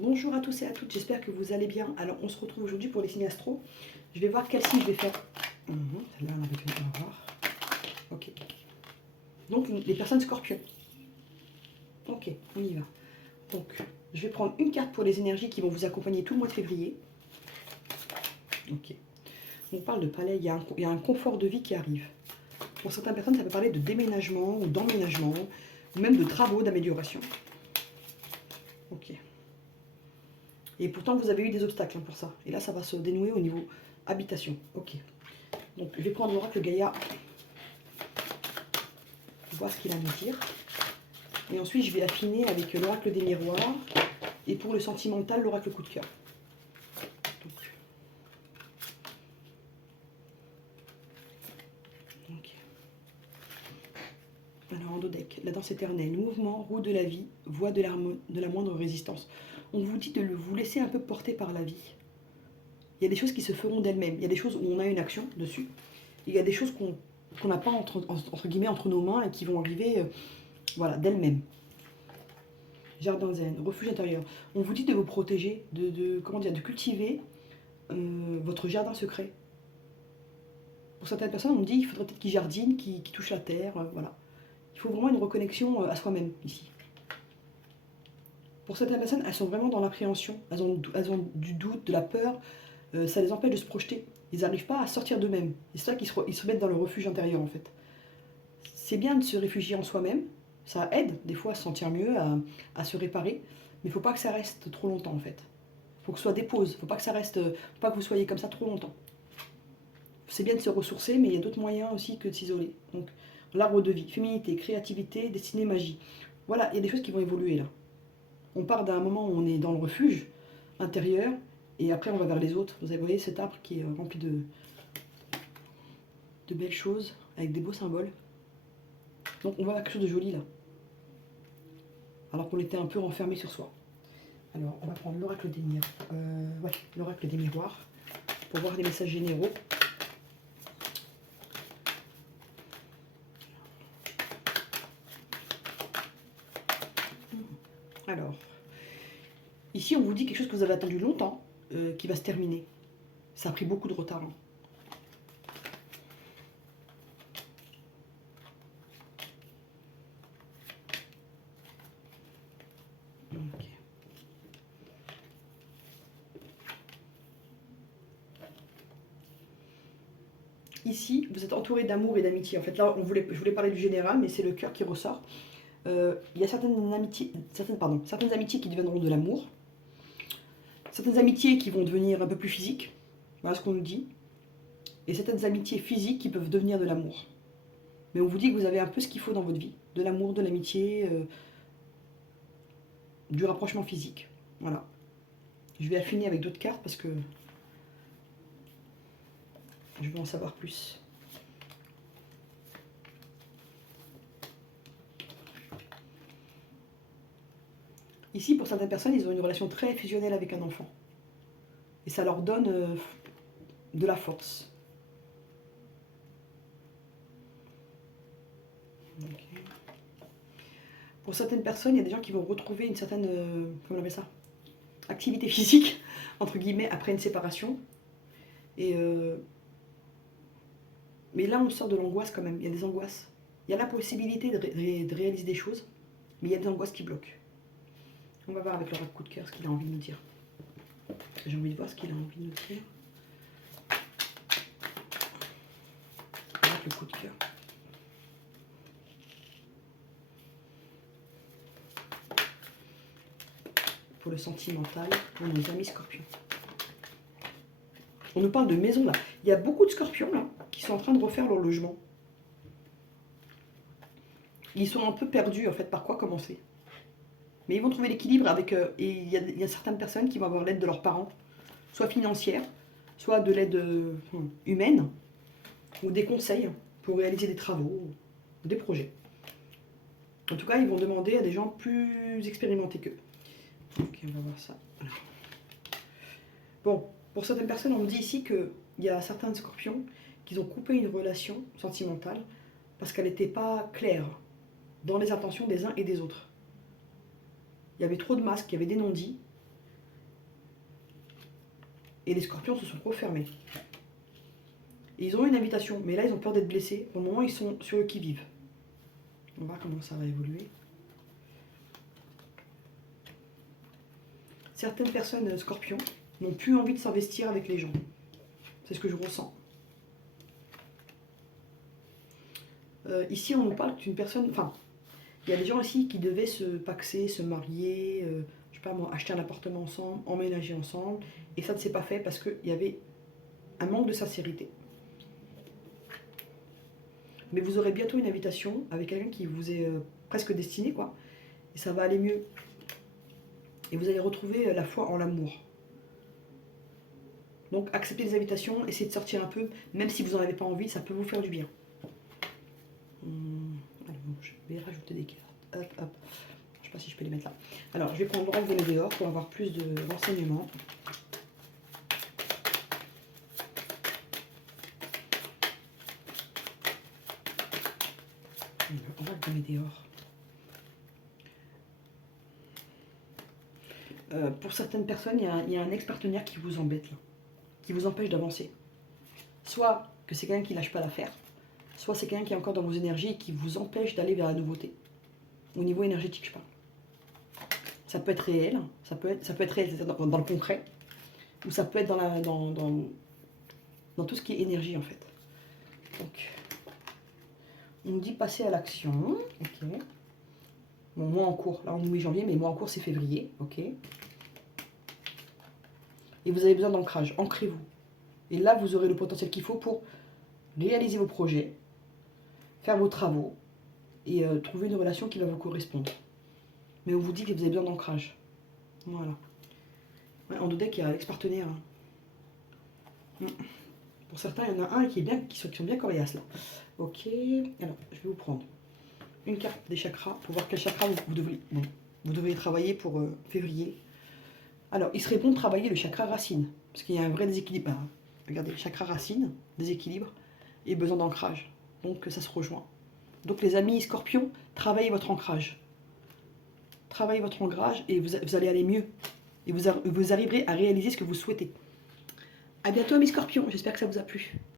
Bonjour à tous et à toutes, j'espère que vous allez bien. Alors on se retrouve aujourd'hui pour les signes astro. Je vais voir quel signe je vais faire. Celle-là on avait fait, on va voir. Ok. Donc les personnes scorpions. Ok, on y va. Donc je vais prendre une carte pour les énergies qui vont vous accompagner tout le mois de février. Ok. On parle de palais, il y a un confort de vie qui arrive. Pour certaines personnes, ça peut parler de déménagement ou d'emménagement, ou même de travaux d'amélioration. Ok. Et pourtant, vous avez eu des obstacles pour ça. Et là, ça va se dénouer au niveau habitation. Ok. Donc, je vais prendre l'oracle Gaïa pour voir ce qu'il a à me dire. Et ensuite, je vais affiner avec l'oracle des miroirs. Et pour le sentimental, l'oracle coup de cœur. Ok. Alors, en dodec, la danse éternelle, mouvement, roue de la vie, voix de la moindre résistance. On vous dit de vous laisser un peu porter par la vie. Il y a des choses qui se feront d'elles-mêmes. Il y a des choses où on a une action dessus. Il y a des choses qu'on n'a pas entre guillemets entre nos mains et qui vont arriver voilà, d'elles-mêmes. Jardin zen, refuge intérieur. On vous dit de vous protéger, comment dire, de cultiver votre jardin secret. Pour certaines personnes, on dit qu'il faudrait peut-être qu'ils jardinent, qu'ils touchent la terre, voilà. Il faut vraiment une reconnexion à soi-même ici. Pour certaines personnes, elles sont vraiment dans l'appréhension, elles ont du doute, de la peur, ça les empêche de se projeter. Ils n'arrivent pas à sortir d'eux-mêmes. C'est ça qu'ils se mettent dans le refuge intérieur en fait. C'est bien de se réfugier en soi-même, ça aide des fois à se sentir mieux, à se réparer, mais il ne faut pas que ça reste trop longtemps en fait. Il faut que ce soit des pauses, il ne faut pas que ça reste, faut pas que vous soyez comme ça trop longtemps. C'est bien de se ressourcer, mais il y a d'autres moyens aussi que de s'isoler. Donc l'arbre de vie, féminité, créativité, destinée, magie. Voilà, il y a des choses qui vont évoluer là. On part d'un moment où on est dans le refuge intérieur, et après on va vers les autres. Vous voyez cet arbre qui est rempli de belles choses, avec des beaux symboles. Donc on va vers quelque chose de joli là. Alors qu'on était un peu renfermé sur soi. Alors on va prendre l'oracle des l'oracle des miroirs pour voir les messages généraux. Alors, ici on vous dit quelque chose que vous avez attendu longtemps, qui va se terminer. Ça a pris beaucoup de retard. Hein. Okay. Ici, vous êtes entouré d'amour et d'amitié. En fait, là, je voulais parler du général, mais c'est le cœur qui ressort. Il y a certaines amitiés qui deviendront de l'amour. Certaines amitiés qui vont devenir un peu plus physiques. Voilà ce qu'on nous dit. Et certaines amitiés physiques qui peuvent devenir de l'amour. Mais on vous dit que vous avez un peu ce qu'il faut dans votre vie. De l'amour, de l'amitié, du rapprochement physique. Voilà. Je vais affiner avec d'autres cartes parce que je veux en savoir plus. Ici, pour certaines personnes, ils ont une relation très fusionnelle avec un enfant. Et ça leur donne de la force. Okay. Pour certaines personnes, il y a des gens qui vont retrouver une certaine, comment on appelle ça, activité physique, entre guillemets, après une séparation. Et mais là, on sort de l'angoisse quand même. Il y a des angoisses. Il y a la possibilité de réaliser des choses, mais il y a des angoisses qui bloquent. On va voir avec le coup de cœur ce qu'il a envie de nous dire. J'ai envie de voir ce qu'il a envie de nous dire. Avec le coup de cœur. Pour le sentimental, pour nos amis scorpions. On nous parle de maison là. Il y a beaucoup de scorpions là qui sont en train de refaire leur logement. Ils sont un peu perdus en fait par quoi commencer. Mais ils vont trouver l'équilibre avec... et il y a certaines personnes qui vont avoir l'aide de leurs parents, soit financière, soit de l'aide humaine, ou des conseils pour réaliser des travaux, des projets. En tout cas, ils vont demander à des gens plus expérimentés qu'eux. Ok, on va voir ça. Bon, pour certaines personnes, on me dit ici qu'il y a certains scorpions qui ont coupé une relation sentimentale parce qu'elle n'était pas claire dans les intentions des uns et des autres. Il y avait trop de masques, il y avait des non-dits. et les scorpions se sont refermés. Et ils ont une invitation, mais là ils ont peur d'être blessés. Pour le moment ils sont sur le qui-vive. On va voir comment ça va évoluer. Certaines personnes scorpions n'ont plus envie de s'investir avec les gens. C'est ce que je ressens. Ici on nous parle d'une personne... Enfin, il y a des gens ici qui devaient se paxer, se marier, je sais pas moi, acheter un appartement ensemble, emménager ensemble. Et ça ne s'est pas fait parce qu'il y avait un manque de sincérité. Mais vous aurez bientôt une invitation avec quelqu'un qui vous est presque destiné, quoi. Et ça va aller mieux. Et vous allez retrouver la foi en l'amour. Donc acceptez les invitations, essayez de sortir un peu, même si vous n'en avez pas envie, ça peut vous faire du bien. Alors, je vais rajouter des cartes. Hop, hop. Je sais pas si je peux les mettre là. Alors, je vais prendre l'oracle de Médéor pour avoir plus de renseignements. L'oracle de Médéor. Pour certaines personnes, il y a un ex-partenaire qui vous embête là, qui vous empêche d'avancer. Soit que c'est quelqu'un qui lâche pas l'affaire, soit c'est quelqu'un qui est encore dans vos énergies et qui vous empêche d'aller vers la nouveauté. Au niveau énergétique, je parle. Ça peut être réel, ça peut être réel dans le concret, ou ça peut être dans tout ce qui est énergie en fait. Donc, on me dit passer à l'action. Ok. Bon, mois en cours, là on est mi-janvier, mais mois en cours c'est février. Ok. Et vous avez besoin d'ancrage, ancrez-vous. Et là, vous aurez le potentiel qu'il faut pour réaliser vos projets, faire vos travaux et trouver une relation qui va vous correspondre. Mais on vous dit que vous avez besoin d'ancrage. Voilà. Ouais, en deck, il y a l'ex-partenaire. Pour certains, il y en a un qui sont bien coriaces là. Ok. Alors, je vais vous prendre une carte des chakras pour voir quel chakra vous devriez travailler pour février. Alors, il serait bon de travailler le chakra racine, parce qu'il y a un vrai déséquilibre. Ah, regardez, chakra racine, déséquilibre, et besoin d'ancrage. Donc, ça se rejoint. Donc, les amis scorpions, travaillez votre ancrage. Travaillez votre ancrage et vous allez aller mieux. Et vous arriverez à réaliser ce que vous souhaitez. A bientôt, mes scorpions. J'espère que ça vous a plu.